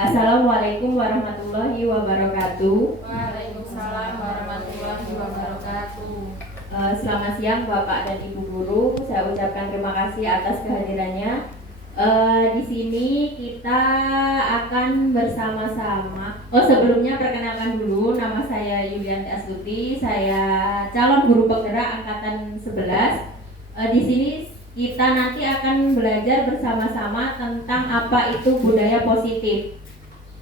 Assalamualaikum warahmatullahi wabarakatuh. Waalaikumsalam warahmatullahi wabarakatuh. Selamat siang Bapak dan Ibu guru. Saya ucapkan terima kasih atas kehadirannya. Di sini kita akan bersama-sama. Sebelumnya perkenalkan dulu, nama saya Yulianti Astuti. Saya calon guru penggerak angkatan 11. Di sini kita nanti akan belajar bersama-sama tentang apa itu budaya positif.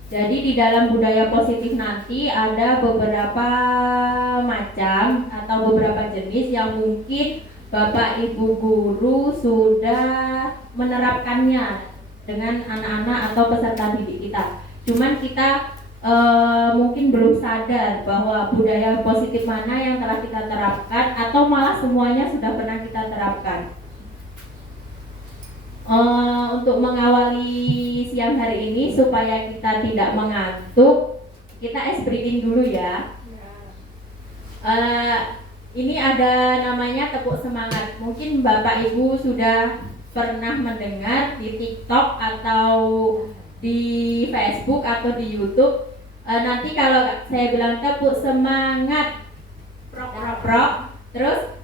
Jadi di dalam budaya positif nanti ada beberapa macam atau beberapa jenis yang mungkin Bapak Ibu guru sudah menerapkannya dengan anak-anak atau peserta didik kita. Cuman kita mungkin belum sadar bahwa budaya positif mana yang telah kita terapkan atau malah semuanya sudah pernah kita terapkan. Untuk mengawali siang hari ini supaya kita tidak mengantuk, kita ice breathing dulu ya. Ini ada namanya tepuk semangat. Mungkin Bapak Ibu sudah pernah mendengar di TikTok atau di Facebook atau di YouTube. Nanti kalau saya bilang tepuk semangat, prok prok prok, terus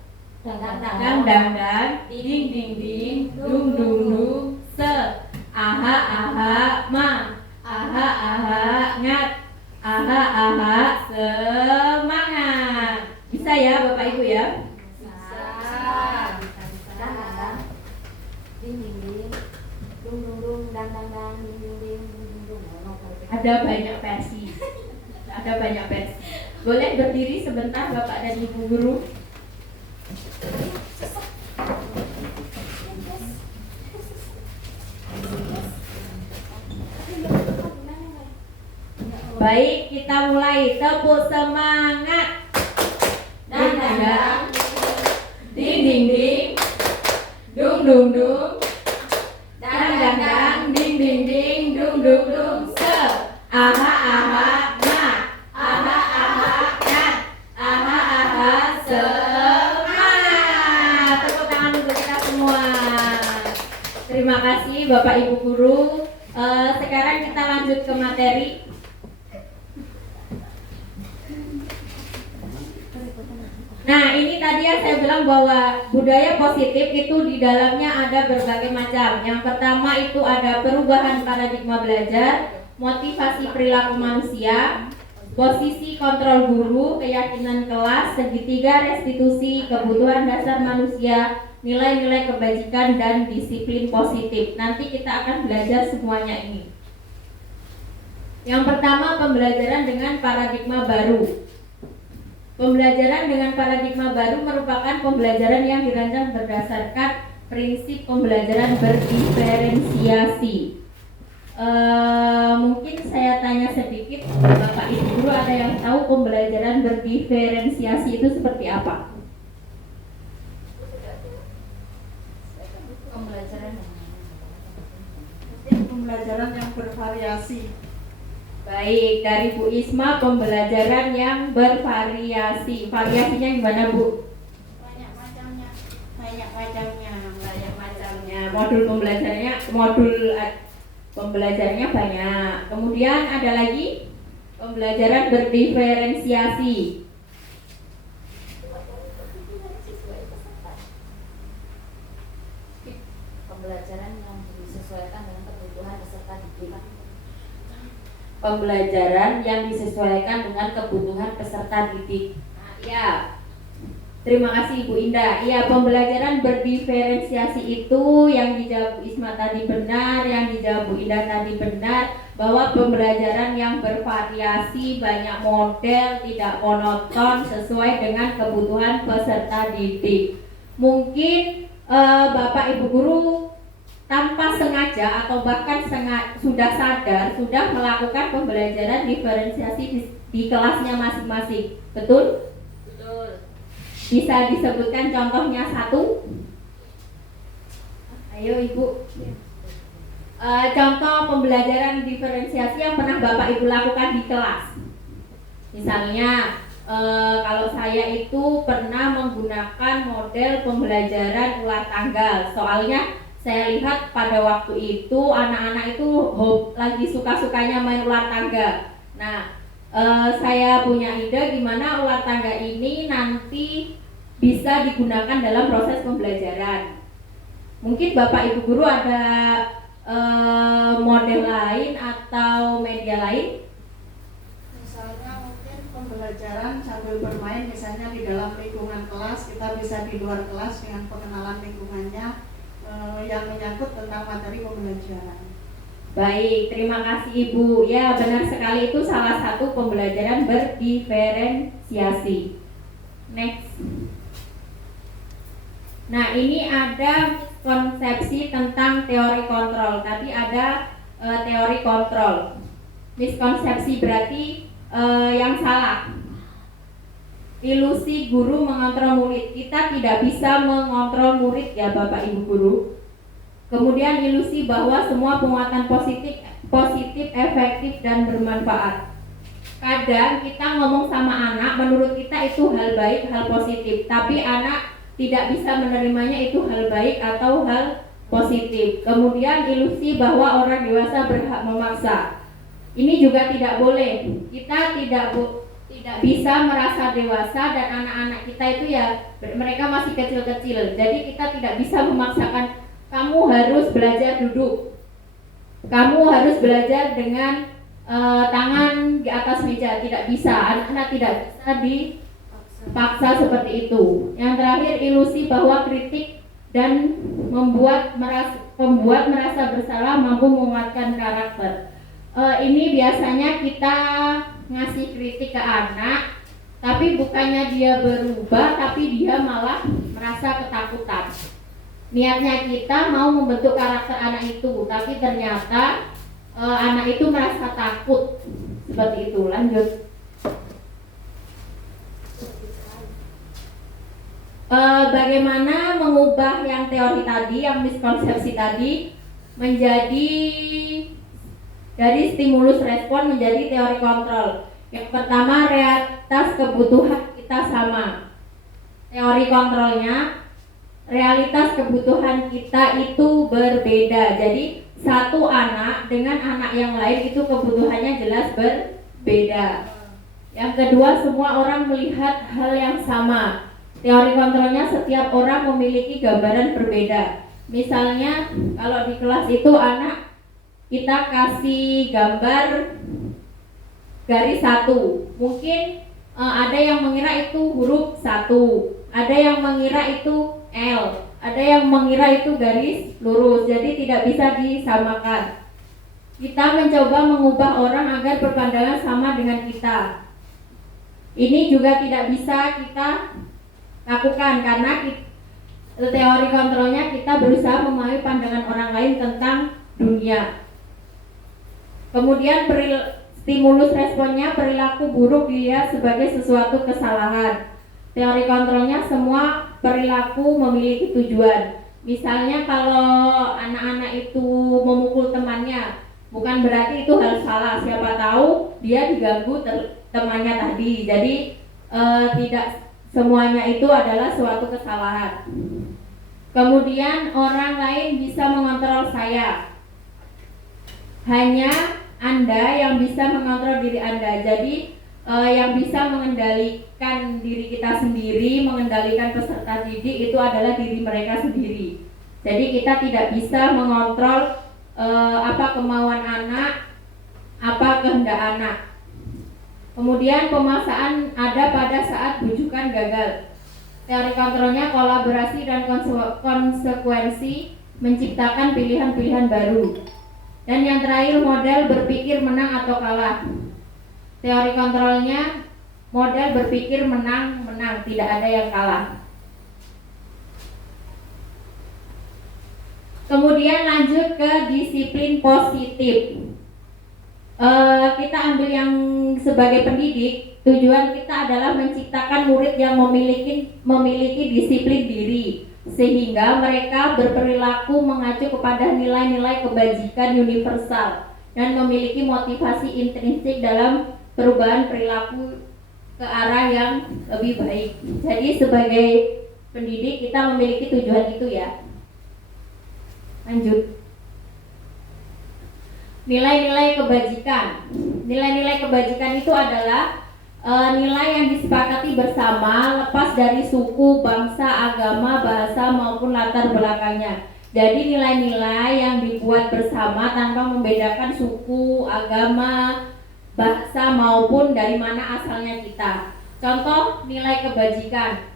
dang dang dang, ding ding ding, dung dung dung, se, aha aha ma, aha aha ngat, aha aha semangat. Bisa ya Bapak Ibu ya? Bisa. Ding ding ding, dung dung dung, dang dang dang, ding ding ding, dung dung dung. Ada banyak versi. Ada banyak versi. Boleh berdiri sebentar Bapak dan Ibu guru? Baik, kita mulai. Tepuk semangat. Dang dang dang, ding ding ding, dung dung dung, dang dang dang, ding ding ding, dung dung dung, se, aha aha ma, aha aha ngat, aha aha semangat. Tepuk tangan untuk kita semua. Terima kasih Bapak Ibu guru. Sekarang kita lanjut ke materi. Nah, ini tadi yang saya bilang bahwa budaya positif itu di dalamnya ada berbagai macam. Yang pertama itu ada perubahan paradigma belajar, motivasi perilaku manusia, posisi kontrol guru, keyakinan kelas, segitiga restitusi, kebutuhan dasar manusia, nilai-nilai kebajikan, dan disiplin positif. Nanti kita akan belajar semuanya ini. Yang pertama, pembelajaran dengan paradigma baru. Pembelajaran dengan paradigma baru merupakan pembelajaran yang dirancang berdasarkan prinsip pembelajaran berdiferensiasi. Mungkin saya tanya sedikit, Bapak Ibu guru ada yang tahu pembelajaran berdiferensiasi itu seperti apa? Pembelajaran yang bervariasi. Baik, dari Bu Isma, pembelajaran yang bervariasi. Variasinya gimana Bu? Banyak macamnya. Banyak macamnya. Modul pembelajarannya banyak. Kemudian ada lagi pembelajaran berdiferensiasi. Pembelajaran yang disesuaikan dengan kebutuhan peserta didik. Pembelajaran yang disesuaikan dengan kebutuhan peserta didik. Nah, ya. Terima kasih Ibu Indah. Iya, pembelajaran berdiferensiasi itu yang dijawab Bu Isma tadi benar, yang dijawab Bu Indah tadi benar, bahwa pembelajaran yang bervariasi, banyak model, tidak monoton, sesuai dengan kebutuhan peserta didik. Mungkin Bapak Ibu guru tanpa sengaja atau bahkan sudah sadar sudah melakukan pembelajaran diferensiasi di kelasnya masing-masing. Betul? Betul. Bisa disebutkan contohnya satu? Ayo Ibu. Contoh pembelajaran diferensiasi yang pernah Bapak Ibu lakukan di kelas. Misalnya kalau saya itu pernah menggunakan model pembelajaran ular tanggal. Soalnya Saya lihat pada waktu itu anak-anak itu lagi suka-sukanya main ular tangga. Nah, saya punya ide gimana ular tangga ini nanti bisa digunakan dalam proses pembelajaran. Mungkin Bapak Ibu Guru ada model lain atau media lain? Misalnya mungkin pembelajaran sambil bermain, misalnya di dalam lingkungan kelas, kita bisa di luar kelas dengan pengenalan lingkungannya yang menyangkut tentang materi pembelajaran. Baik, terima kasih Ibu. Ya, benar sekali, itu salah satu pembelajaran berdiferensiasi. Next. Nah, ini ada konsepsi tentang teori kontrol. Tadi ada teori kontrol. Miskonsepsi berarti yang salah. Ilusi guru mengontrol murid. Kita tidak bisa mengontrol murid ya Bapak Ibu Guru. Kemudian ilusi bahwa semua penguatan positif, efektif dan bermanfaat. Kadang kita ngomong sama anak, menurut kita itu hal baik, hal positif, tapi anak tidak bisa menerimanya itu hal baik atau hal positif. Kemudian ilusi bahwa orang dewasa berhak memaksa. Ini juga tidak boleh. Kita tidak bisa merasa dewasa dan anak-anak kita itu ya mereka masih kecil-kecil. Jadi kita tidak bisa memaksakan kamu harus belajar duduk. Kamu harus belajar dengan tangan di atas meja. Tidak bisa. Anak-anak tidak bisa dipaksa seperti itu. Yang terakhir ilusi bahwa kritik dan membuat merasa bersalah mampu menguatkan karakter. Ini biasanya kita ngasih kritik ke anak, tapi bukannya dia berubah, tapi dia malah merasa ketakutan. Niatnya kita mau membentuk karakter anak itu, tapi ternyata anak itu merasa takut. Seperti itu. Lanjut. Bagaimana mengubah yang teori tadi, yang miskonsepsi tadi menjadi dari stimulus respon menjadi teori kontrol. Yang pertama, realitas kebutuhan kita sama. Teori kontrolnya, realitas kebutuhan kita itu berbeda. Jadi satu anak dengan anak yang lain itu kebutuhannya jelas berbeda. Yang kedua, semua orang melihat hal yang sama. Teori kontrolnya, setiap orang memiliki gambaran berbeda. Misalnya kalau di kelas itu anak kita kasih gambar garis satu, mungkin ada yang mengira itu huruf satu, ada yang mengira itu L, ada yang mengira itu garis lurus, jadi tidak bisa disamakan. Kita mencoba mengubah orang agar berpandangan sama dengan kita. Ini juga tidak bisa kita lakukan karena teori kontrolnya kita berusaha memahami pandangan orang lain tentang dunia. Kemudian stimulus responnya, perilaku buruk dilihat sebagai sesuatu kesalahan. Teori kontrolnya, semua perilaku memiliki tujuan. Misalnya kalau anak-anak itu memukul temannya, bukan berarti itu hal salah. Siapa tahu dia diganggu temannya tadi. Jadi tidak semuanya itu adalah suatu kesalahan. Kemudian orang lain bisa mengontrol saya. Hanya Anda yang bisa mengontrol diri Anda. Jadi yang bisa mengendalikan diri kita sendiri, mengendalikan peserta didik itu adalah diri mereka sendiri. Jadi kita tidak bisa mengontrol apa kemauan anak, apa kehendak anak. Kemudian pemaksaan ada pada saat bujukan gagal. Teori kontrolnya, kolaborasi dan konsekuensi menciptakan pilihan-pilihan baru. Dan yang terakhir, model berpikir menang atau kalah. Teori kontrolnya, model berpikir menang-menang, tidak ada yang kalah. Kemudian lanjut ke disiplin positif. Kita ambil yang sebagai pendidik, tujuan kita adalah menciptakan murid yang memiliki disiplin diri, sehingga mereka berperilaku mengacu kepada nilai-nilai kebajikan universal dan memiliki motivasi intrinsik dalam perubahan perilaku ke arah yang lebih baik. Jadi sebagai pendidik kita memiliki tujuan itu ya. Lanjut. Nilai-nilai kebajikan. Nilai-nilai kebajikan itu adalah nilai yang disepakati bersama lepas dari suku, bangsa, agama, bahasa maupun latar belakangnya. Jadi nilai-nilai yang dibuat bersama tanpa membedakan suku, agama, bahasa maupun dari mana asalnya kita. Contoh nilai kebajikan.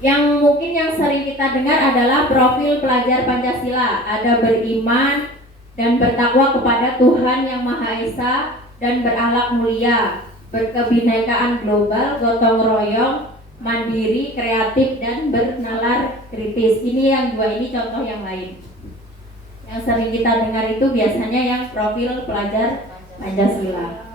Yang mungkin yang sering kita dengar adalah profil pelajar Pancasila. Ada beriman dan bertakwa kepada Tuhan Yang Maha Esa dan berakhlak mulia, berkebinekaan global, gotong royong, mandiri, kreatif, dan bernalar kritis. Ini yang dua ini contoh yang lain. Yang sering kita dengar itu biasanya yang profil pelajar Pancasila.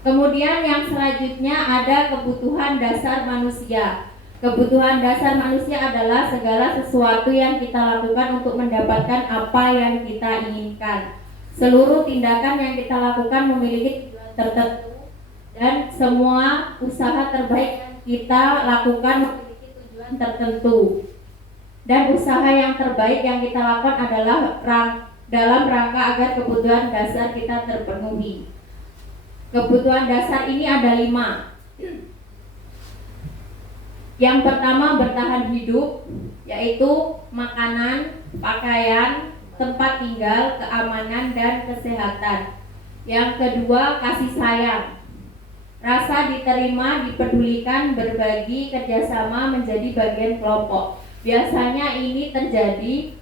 Kemudian yang selanjutnya ada kebutuhan dasar manusia. Kebutuhan dasar manusia adalah segala sesuatu yang kita lakukan untuk mendapatkan apa yang kita inginkan. Seluruh tindakan yang kita lakukan memiliki tujuan tertentu dan semua usaha terbaik yang kita lakukan memiliki tujuan tertentu. Dan usaha yang terbaik yang kita lakukan adalah dalam rangka agar kebutuhan dasar kita terpenuhi. Kebutuhan dasar ini ada 5. Yang pertama bertahan hidup, yaitu makanan, pakaian, tempat tinggal, keamanan, dan kesehatan. Yang kedua kasih sayang, rasa diterima, dipedulikan, berbagi, kerjasama, menjadi bagian kelompok. Biasanya ini terjadi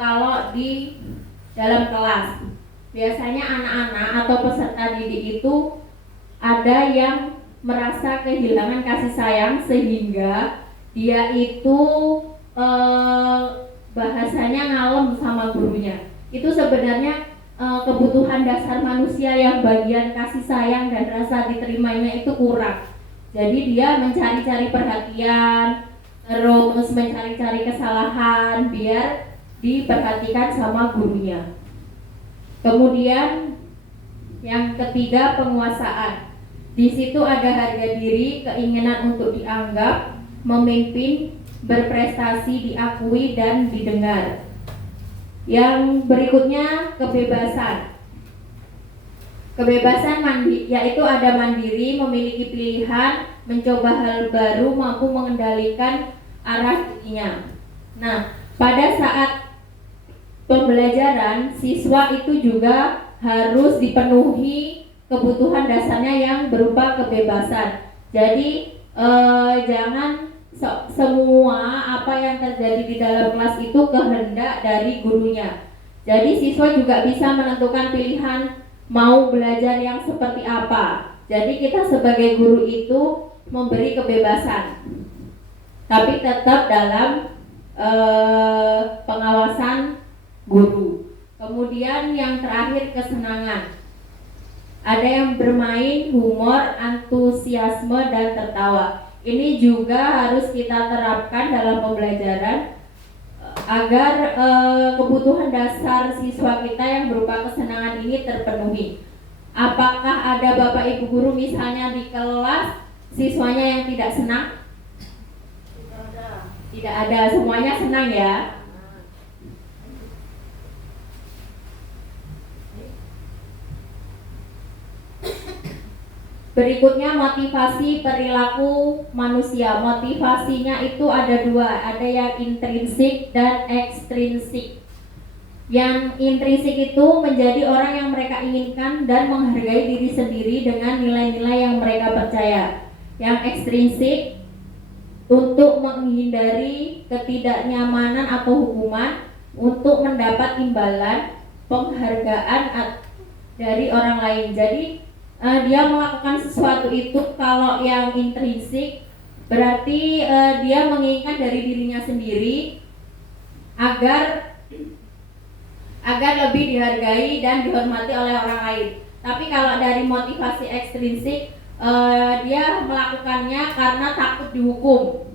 kalau di dalam kelas. Biasanya anak-anak atau peserta didik itu ada yang merasa kehilangan kasih sayang sehingga dia itu bahasanya ngalem sama gurunya. Itu sebenarnya kebutuhan dasar manusia yang bagian kasih sayang dan rasa diterimanya itu kurang. Jadi dia mencari-cari perhatian, terus mencari-cari kesalahan biar diperhatikan sama gurunya. Kemudian yang ketiga penguasaan. Di situ ada harga diri, keinginan untuk dianggap, memimpin, berprestasi, diakui dan didengar. Yang berikutnya kebebasan. Kebebasan yaitu ada mandiri, memiliki pilihan, mencoba hal baru, mampu mengendalikan arah dirinya. Nah, pada saat pembelajaran, siswa itu juga harus dipenuhi kebutuhan dasarnya yang berupa kebebasan. Jadi jangan semua apa yang terjadi di dalam kelas itu kehendak dari gurunya. Jadi siswa juga bisa menentukan pilihan mau belajar yang seperti apa. Jadi kita sebagai guru itu memberi kebebasan, tapi tetap dalam pengawasan guru. Kemudian yang terakhir kesenangan. Ada yang bermain, humor, antusiasme, dan tertawa. Ini juga harus kita terapkan dalam pembelajaran agar kebutuhan dasar siswa kita yang berupa kesenangan ini terpenuhi. Apakah ada Bapak Ibu guru misalnya di kelas siswanya yang tidak senang? Tidak ada, semuanya senang ya. Berikutnya motivasi perilaku manusia. Motivasinya itu ada 2, ada yang intrinsik dan ekstrinsik. Yang intrinsik itu menjadi orang yang mereka inginkan dan menghargai diri sendiri dengan nilai-nilai yang mereka percaya. Yang ekstrinsik untuk menghindari ketidaknyamanan atau hukuman, untuk mendapat imbalan, penghargaan dari orang lain. Jadi dia melakukan sesuatu itu. Kalau yang intrinsik berarti dia menginginkan dari dirinya sendiri agar lebih dihargai dan dihormati oleh orang lain. Tapi kalau dari motivasi ekstrinsik, dia melakukannya karena takut dihukum.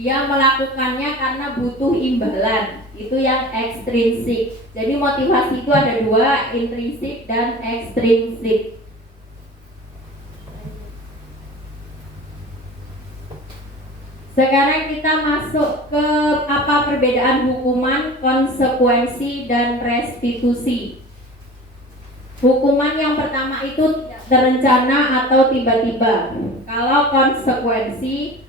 Dia melakukannya karena butuh imbalan. Itu yang ekstrinsik. Jadi motivasi itu ada 2, intrinsik dan ekstrinsik. Sekarang kita masuk ke apa perbedaan hukuman, konsekuensi, dan restitusi. Hukuman yang pertama itu terencana atau tiba-tiba. Kalau konsekuensi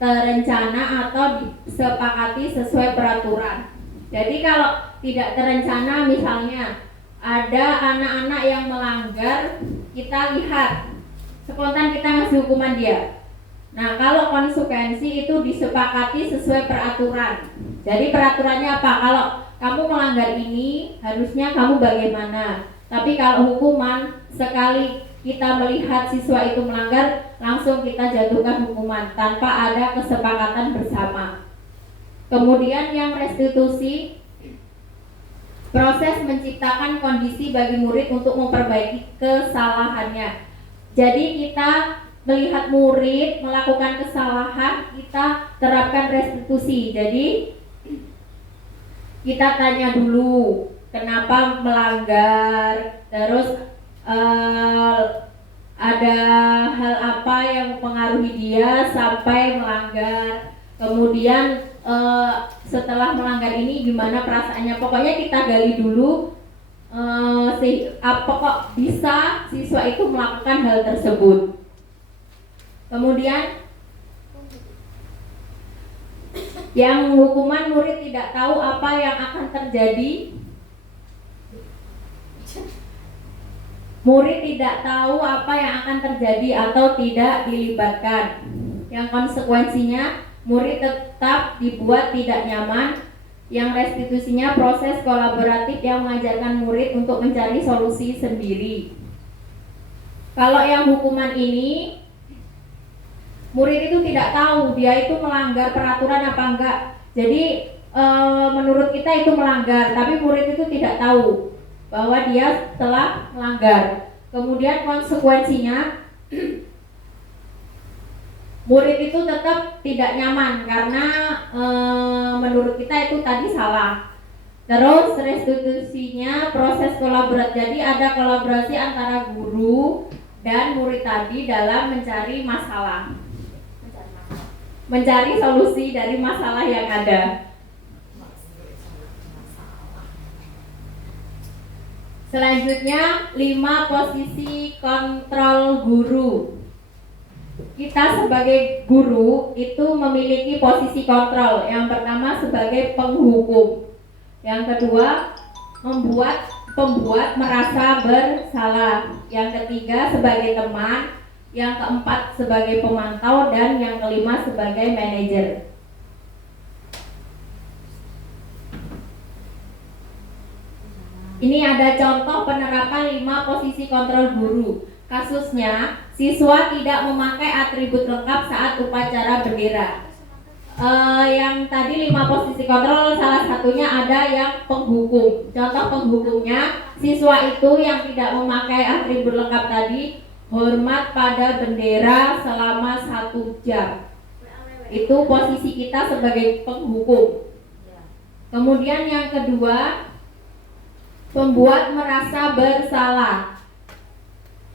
terencana atau disepakati sesuai peraturan. Jadi kalau tidak terencana, misalnya ada anak-anak yang melanggar, kita lihat spontan kita ngasih hukuman dia. Nah, kalau konsekuensi itu disepakati sesuai peraturan. Jadi peraturannya apa? Kalau kamu melanggar ini, harusnya kamu bagaimana? Tapi kalau hukuman, sekali kita melihat siswa itu melanggar, langsung kita jatuhkan hukuman tanpa ada kesepakatan bersama. Kemudian yang restitusi, proses menciptakan kondisi bagi murid untuk memperbaiki kesalahannya. Jadi kita melihat murid melakukan kesalahan, kita terapkan restitusi. Jadi kita tanya dulu kenapa melanggar, terus ada hal apa yang mempengaruhi dia sampai melanggar. Kemudian setelah melanggar ini gimana perasaannya. Pokoknya kita gali dulu apa kok bisa siswa itu melakukan hal tersebut. Kemudian yang hukuman murid tidak tahu apa yang akan terjadi. Murid tidak tahu apa yang akan terjadi atau tidak dilibatkan. Yang konsekuensinya murid tetap dibuat tidak nyaman. Yang restitusinya proses kolaboratif yang mengajarkan murid untuk mencari solusi sendiri. Kalau yang hukuman ini, murid itu tidak tahu dia itu melanggar peraturan apa enggak. Jadi menurut kita itu melanggar, tapi murid itu tidak tahu bahwa dia telah melanggar. Kemudian konsekuensinya murid itu tetap tidak nyaman karena menurut kita itu tadi salah. Terus restitusinya proses kolaborasi. Jadi ada kolaborasi antara guru dan murid tadi dalam mencari masalah. Mencari solusi dari masalah yang ada. Selanjutnya 5 posisi kontrol guru. Kita sebagai guru itu memiliki posisi kontrol. Yang pertama sebagai penghukum. Yang kedua pembuat merasa bersalah. Yang ketiga sebagai teman. Yang keempat sebagai pemantau. Dan yang kelima sebagai manajer. Ini ada contoh penerapan 5 posisi kontrol guru. Kasusnya, siswa tidak memakai atribut lengkap saat upacara bendera. Yang tadi 5 posisi kontrol, salah satunya ada yang penghukum. Contoh penghukumnya, siswa itu yang tidak memakai atribut lengkap tadi, hormat pada bendera selama 1 jam. Itu posisi kita sebagai penghukum. Kemudian yang kedua, pembuat merasa bersalah.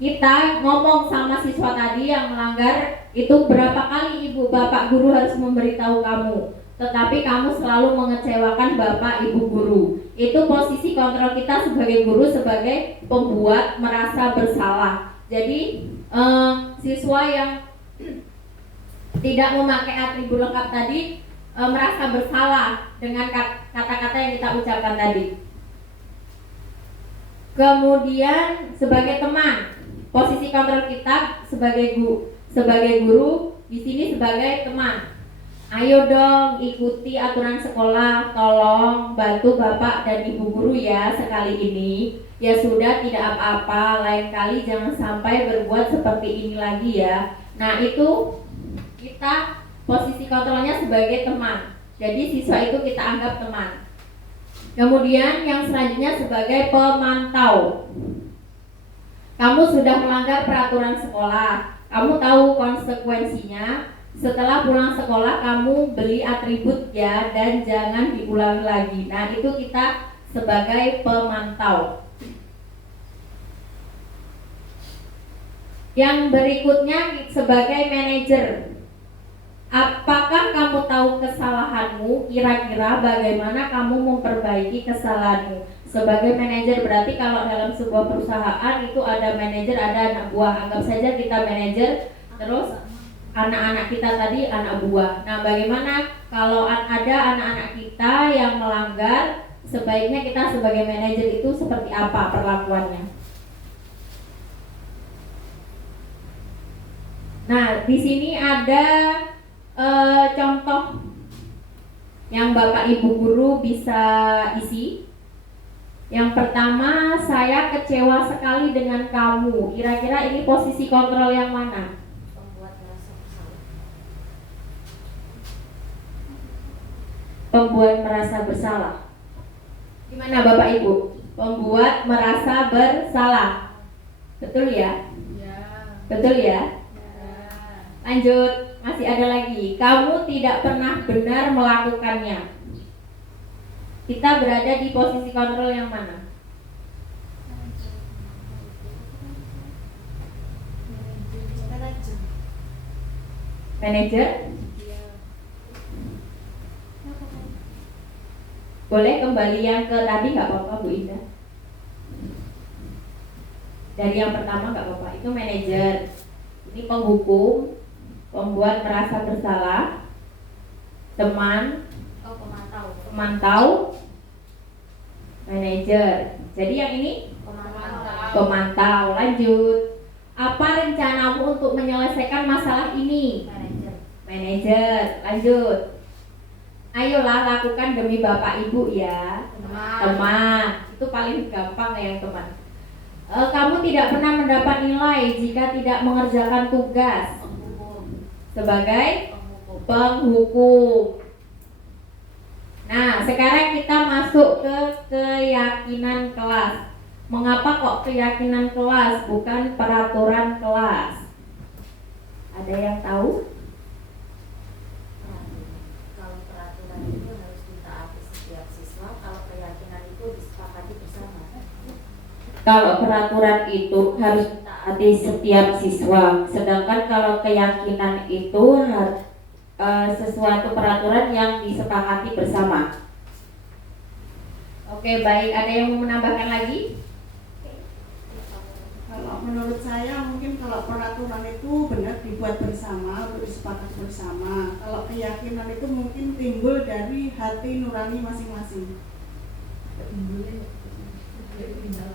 Kita ngomong sama siswa tadi yang melanggar, itu berapa kali ibu bapak guru harus memberitahu kamu, tetapi kamu selalu mengecewakan bapak ibu guru. Itu posisi kontrol kita sebagai guru, sebagai pembuat merasa bersalah. Jadi siswa yang tidak memakai atribut lengkap tadi merasa bersalah dengan kata-kata yang kita ucapkan tadi. Kemudian sebagai teman, posisi kontrol kita sebagai guru di sini sebagai teman. Ayo dong ikuti aturan sekolah, tolong bantu bapak dan ibu guru ya sekali ini. Ya sudah, tidak apa-apa, lain kali jangan sampai berbuat seperti ini lagi ya. Nah itu kita posisi kontrolnya sebagai teman. Jadi siswa itu kita anggap teman. Kemudian yang selanjutnya sebagai pemantau. Kamu sudah melanggar peraturan sekolah, kamu tahu konsekuensinya. Setelah pulang sekolah kamu beli atribut ya, dan jangan diulangi lagi. Nah itu kita sebagai pemantau. Yang berikutnya sebagai manajer. Apakah kamu tahu kesalahanmu? Kira-kira bagaimana kamu memperbaiki kesalahanmu? Sebagai manajer, berarti kalau dalam sebuah perusahaan itu ada manajer, ada anak buah. Anggap saja kita manajer, terus anak-anak kita tadi anak buah. Nah, bagaimana kalau ada anak-anak kita yang melanggar? Sebaiknya kita sebagai manajer itu seperti apa perlakuannya? Nah, di sini ada contoh yang Bapak Ibu guru bisa isi. Yang pertama, saya kecewa sekali dengan kamu. Kira-kira ini posisi kontrol yang mana? Membuat merasa bersalah. Pembuat merasa bersalah. Gimana Bapak Ibu? Membuat merasa bersalah. Betul ya? Ya. Betul ya? Ya. Lanjut. Masih ada lagi. Kamu tidak pernah benar melakukannya. Kita berada di posisi kontrol yang mana? Manajer. Manajer? Ya. Boleh kembali yang ke tadi nggak apa-apa Bu Indah. Dari yang pertama nggak apa-apa. Itu manajer. Ini penghukum, membuat merasa bersalah, teman, Oh, pemantau. pemantau, manajer. Jadi yang ini Pemantau. pemantau. Lanjut. Apa rencanamu untuk menyelesaikan masalah ini? Manajer. Manajer. Lanjut. Ayolah lakukan demi Bapak Ibu ya. Teman. Itu paling gampang ya yang teman. Kamu tidak pernah mendapat nilai jika tidak mengerjakan tugas. Penghukum. Sebagai Penghukum. penghukum. Nah, sekarang kita masuk ke keyakinan kelas. Mengapa kok keyakinan kelas bukan peraturan kelas? Ada yang tahu? Nah, kalau peraturan itu harus ditaati setiap siswa, kalau keyakinan itu disepakati bersama. Kalau peraturan itu harus ditaati setiap siswa, sedangkan kalau keyakinan itu sesuatu peraturan yang disepakati bersama. Oke, baik. Ada yang mau menambahkan lagi? Kalau menurut saya mungkin kalau peraturan itu benar dibuat bersama untuk disepakati bersama. Kalau keyakinan itu mungkin timbul dari hati nurani masing-masing.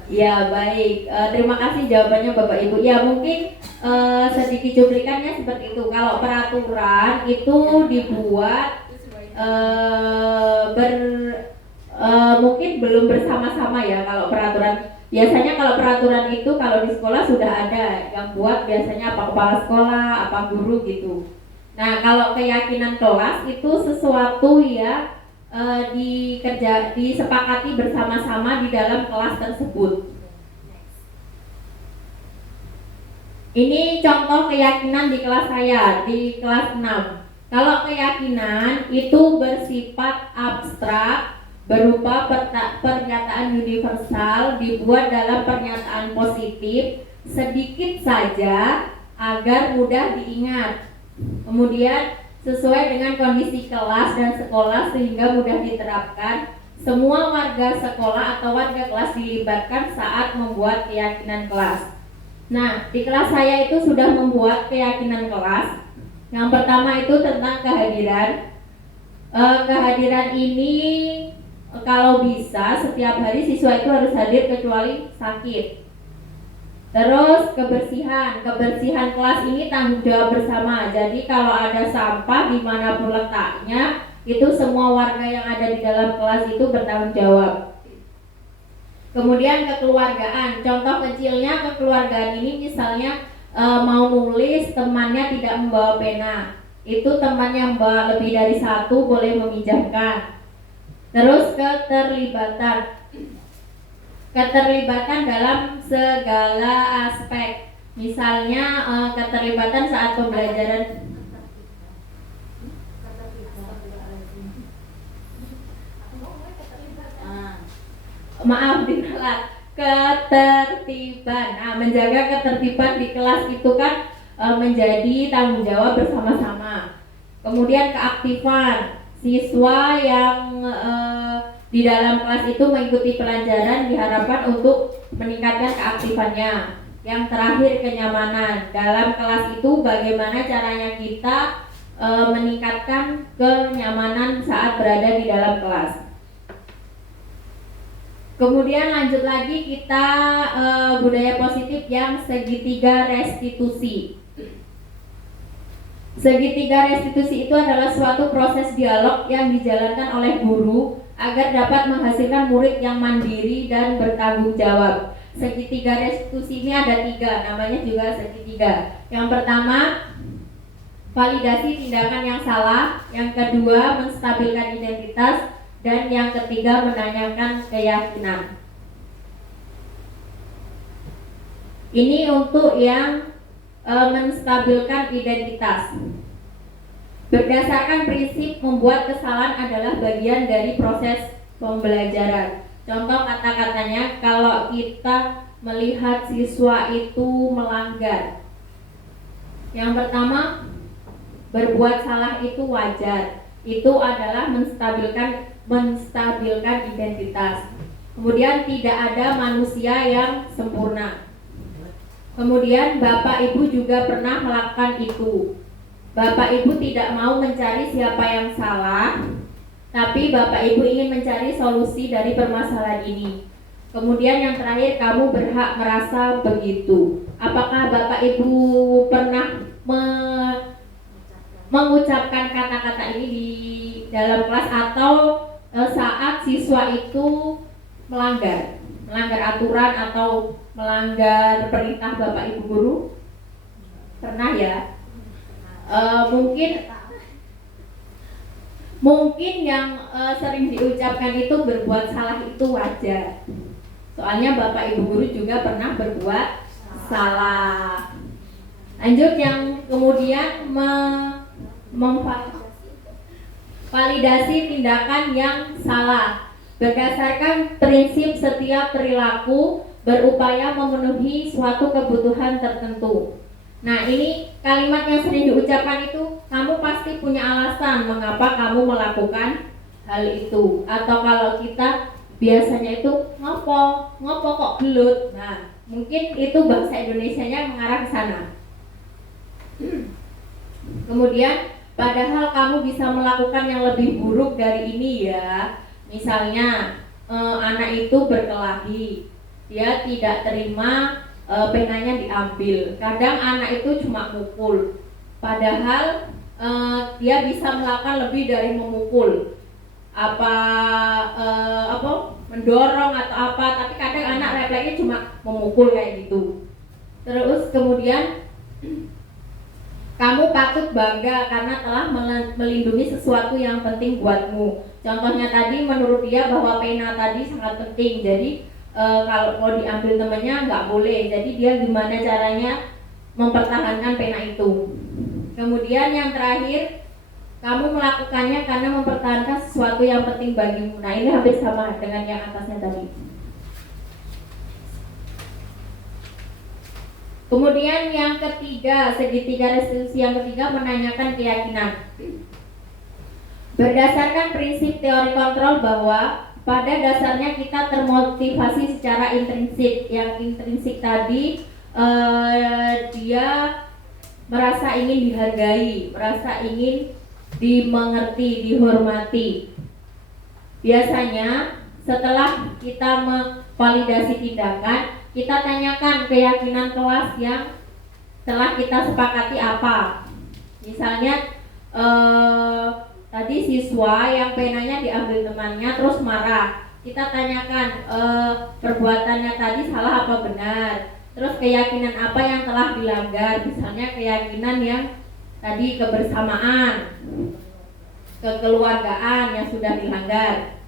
Ya, baik. Terima kasih jawabannya Bapak Ibu. Ya, mungkin sedikit cuplikannya seperti itu. Kalau peraturan itu dibuat mungkin belum bersama-sama ya. Kalau peraturan biasanya kalau peraturan itu kalau di sekolah sudah ada yang buat, biasanya apa kepala sekolah, apa guru gitu. Nah, kalau keyakinan kelas itu sesuatu ya disepakati bersama-sama di dalam kelas tersebut. Ini contoh keyakinan di kelas saya, di kelas 6. Kalau keyakinan itu bersifat abstrak, berupa pernyataan universal, dibuat dalam pernyataan positif, sedikit saja agar mudah diingat. Kemudian sesuai dengan kondisi kelas dan sekolah sehingga mudah diterapkan. Semua warga sekolah atau warga kelas dilibatkan saat membuat keyakinan kelas. Nah, di kelas saya itu sudah membuat keyakinan kelas. Yang pertama itu tentang kehadiran. Kehadiran ini kalau bisa setiap hari siswa itu harus hadir kecuali sakit. Terus kebersihan kelas ini tanggung jawab bersama. Jadi kalau ada sampah dimanapun letaknya, itu semua warga yang ada di dalam kelas itu bertanggung jawab. Kemudian kekeluargaan, contoh kecilnya kekeluargaan ini misalnya mau nulis, temannya tidak membawa pena, itu teman yang membawa lebih dari satu boleh meminjamkan. Terus keterlibatan dalam segala aspek, misalnya keterlibatan saat pembelajaran. Maaf diralat, ketertiban. Nah, menjaga ketertiban di kelas itu kan menjadi tanggung jawab bersama-sama. Kemudian keaktifan siswa yang di dalam kelas itu mengikuti pelajaran diharapkan untuk meningkatkan keaktifannya. Yang terakhir kenyamanan. Dalam kelas itu bagaimana caranya kita meningkatkan kenyamanan saat berada di dalam kelas. Kemudian lanjut lagi kita budaya positif yang segitiga restitusi. Segitiga restitusi itu adalah suatu proses dialog yang dijalankan oleh guru agar dapat menghasilkan murid yang mandiri dan bertanggung jawab. Segitiga restitusi ini ada 3, namanya juga segitiga. Yang pertama, validasi tindakan yang salah. Yang kedua, menstabilkan identitas. Dan yang ketiga, menanyakan keyakinan. Ini untuk yang menstabilkan identitas. Berdasarkan prinsip membuat kesalahan adalah bagian dari proses pembelajaran. Contoh kata-katanya, kalau kita melihat siswa itu melanggar. Yang pertama, berbuat salah itu wajar. Itu adalah menstabilkan identitas. Kemudian tidak ada manusia yang sempurna. Kemudian Bapak Ibu juga pernah melakukan itu. Bapak Ibu tidak mau mencari siapa yang salah, tapi Bapak Ibu ingin mencari solusi dari permasalahan ini. Kemudian yang terakhir, kamu berhak merasa begitu. Apakah Bapak Ibu pernah mengucapkan kata-kata ini di dalam kelas atau saat siswa itu melanggar aturan atau melanggar perintah Bapak Ibu guru? Pernah ya? Mungkin yang sering diucapkan itu berbuat salah itu wajar. Soalnya Bapak Ibu guru juga pernah berbuat salah. Lanjut yang kemudian validasi tindakan yang salah. Berdasarkan prinsip setiap perilaku berupaya memenuhi suatu kebutuhan tertentu. Nah, ini kalimat yang sering diucapkan itu, kamu pasti punya alasan mengapa kamu melakukan hal itu. Atau kalau kita biasanya itu ngopo kok gelut. Nah, mungkin itu bahasa Indonesianya mengarah ke sana. Kemudian, padahal kamu bisa melakukan yang lebih buruk dari ini ya. Misalnya anak itu berkelahi, dia tidak terima penanya diambil. Kadang anak itu cuma mukul, padahal dia bisa melakukan lebih dari memukul, mendorong atau apa. Tapi kadang anak refleksnya cuma memukul kayak gitu. Terus kemudian kamu patut bangga karena telah melindungi sesuatu yang penting buatmu. Contohnya tadi menurut dia bahwa pena tadi sangat penting. Jadi kalau mau diambil temannya nggak boleh. Jadi dia gimana caranya mempertahankan pena itu. Kemudian yang terakhir, kamu melakukannya karena mempertahankan sesuatu yang penting bagimu. Nah, ini hampir sama dengan yang atasnya tadi. Kemudian yang ketiga, segitiga restitusi yang ketiga, menanyakan keyakinan. Berdasarkan prinsip teori kontrol bahwa pada dasarnya kita termotivasi secara intrinsik. Yang intrinsik tadi dia merasa ingin dihargai, merasa ingin dimengerti, dihormati. Biasanya setelah kita memvalidasi tindakan, kita tanyakan keyakinan kelas yang telah kita sepakati apa. Misalnya tadi siswa yang penanya diambil temannya terus marah. Kita tanyakan perbuatannya tadi salah apa benar. Terus keyakinan apa yang telah dilanggar. Misalnya keyakinan yang tadi kebersamaan, kekeluargaan yang sudah dilanggar.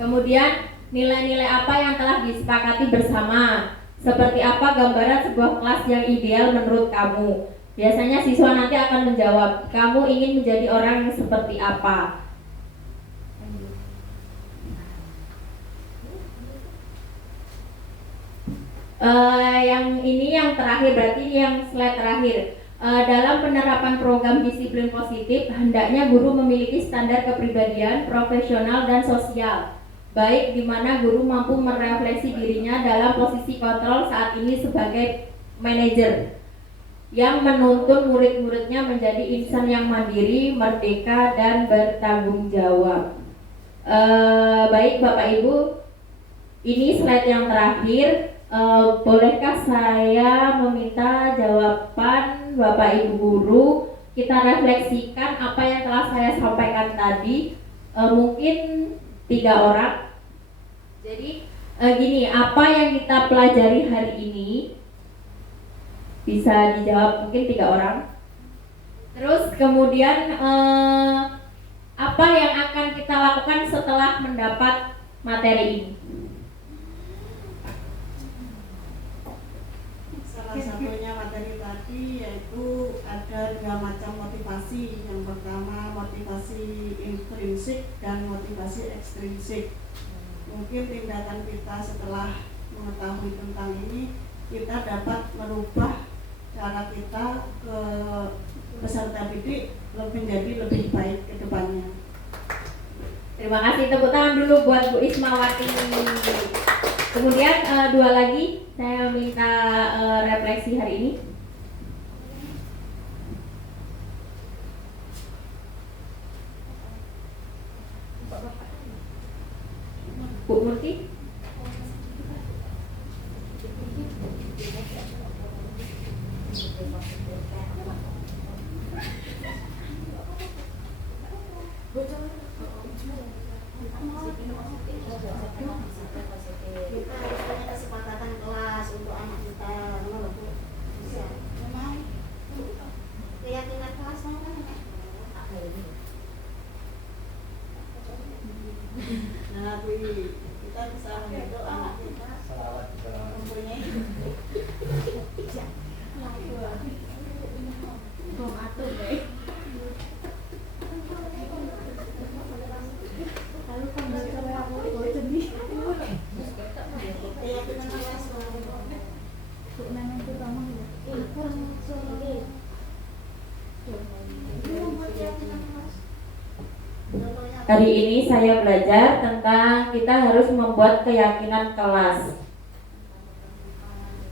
Kemudian nilai-nilai apa yang telah disepakati bersama. Seperti apa gambaran sebuah kelas yang ideal menurut kamu. Biasanya siswa nanti akan menjawab, kamu ingin menjadi orang yang seperti apa. Yang ini yang terakhir, berarti ini yang slide terakhir. Dalam penerapan program disiplin positif, hendaknya guru memiliki standar kepribadian, profesional, dan sosial. Baik di mana guru mampu merefleksi dirinya dalam posisi kontrol saat ini sebagai manajer yang menuntun murid-muridnya menjadi insan yang mandiri, merdeka, dan bertanggung jawab. Baik Bapak Ibu, ini slide yang terakhir. Bolehkah saya meminta jawaban Bapak Ibu guru? Kita refleksikan apa yang telah saya sampaikan tadi. Mungkin 3 orang. Jadi gini, apa yang kita pelajari hari ini? Bisa dijawab mungkin 3 orang. Terus kemudian apa yang akan kita lakukan setelah mendapat materi ini? Salah satunya materi tadi yaitu ada 2 macam motivasi. Yang pertama motivasi intrinsik dan motivasi ekstrinsik. Mungkin tindakan kita setelah mengetahui tentang ini, kita dapat merubah cara kita ke peserta didik menjadi lebih baik ke depannya. Terima kasih, tepuk tangan dulu buat Bu Ismawati. Kemudian 2 lagi saya minta refleksi hari ini. Bu Murti. Kita harus punya kesepakatan kelas untuk anak kita, bisa. Memang keyakinan kelas mau kan? Nah, kita bisa membentuk anak kita mempunyai Hari ini saya belajar tentang kita harus membuat keyakinan kelas,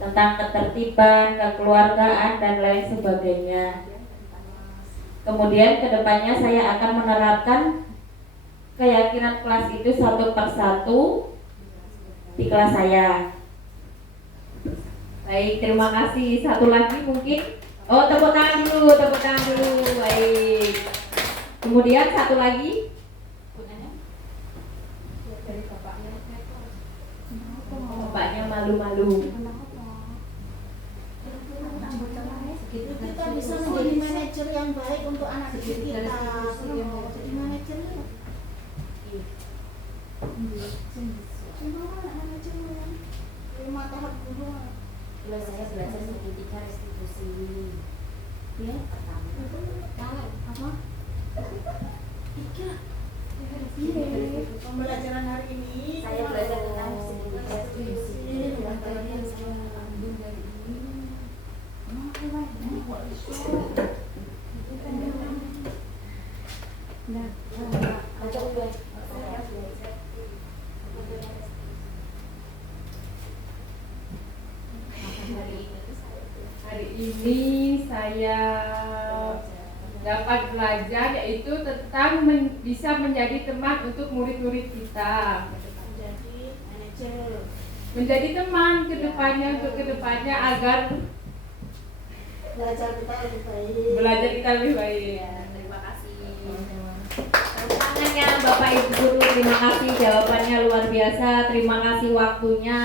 tentang ketertiban, kekeluargaan, dan lain sebagainya. Kemudian kedepannya saya akan menerapkan keyakinan kelas itu satu persatu di kelas saya. Baik, terima kasih. Satu lagi mungkin. Oh, tepuk tangan dulu, tepuk tangan dulu. Baik. Kemudian satu lagi. Bapaknya malu-malu. Kita bisa menjadi manajer yang baik untuk anak didik kita. Jadi manajer ya. Lima tahap dulu. Kalau saya belajar segitiga restitusi. Ya, pertama. Apa? 3. pembelajaran hari ini. Saya belajar tentang segitiga restitusi. Hari ini saya dapat belajar yaitu tentang bisa menjadi teman untuk murid-murid kita. Menjadi teman kedepannya untuk kedepannya agar Belajar kita lebih baik. belajar kita lebih baik. Terima kasih. Tangannya Bapak Ibu guru, terima kasih, jawabannya luar biasa. Terima kasih waktunya.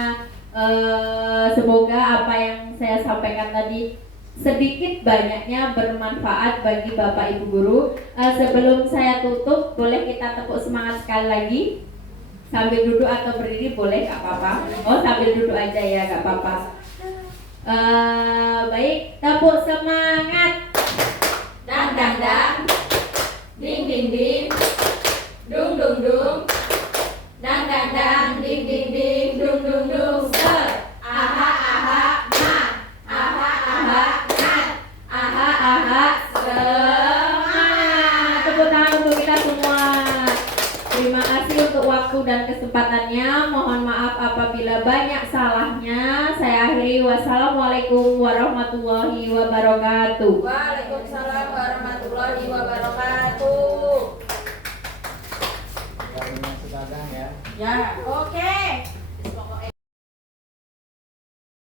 Semoga apa yang saya sampaikan tadi sedikit banyaknya bermanfaat bagi Bapak Ibu guru. Sebelum saya tutup, boleh kita tepuk semangat sekali lagi. Sambil duduk atau berdiri boleh, gak apa-apa. Oh, sambil duduk aja ya, gak apa-apa. Baik, tepuk semangat. Dang dang dang, ding ding ding, dung dung dung, dang dang dang, ding ding ding, dung dung dung. Ser, aha aha, mat, aha aha, mat, aha Wassalamualaikum warahmatullahi wabarakatuh. Waalaikumsalam warahmatullahi wabarakatuh. Yang sedang ya. Ya, oke.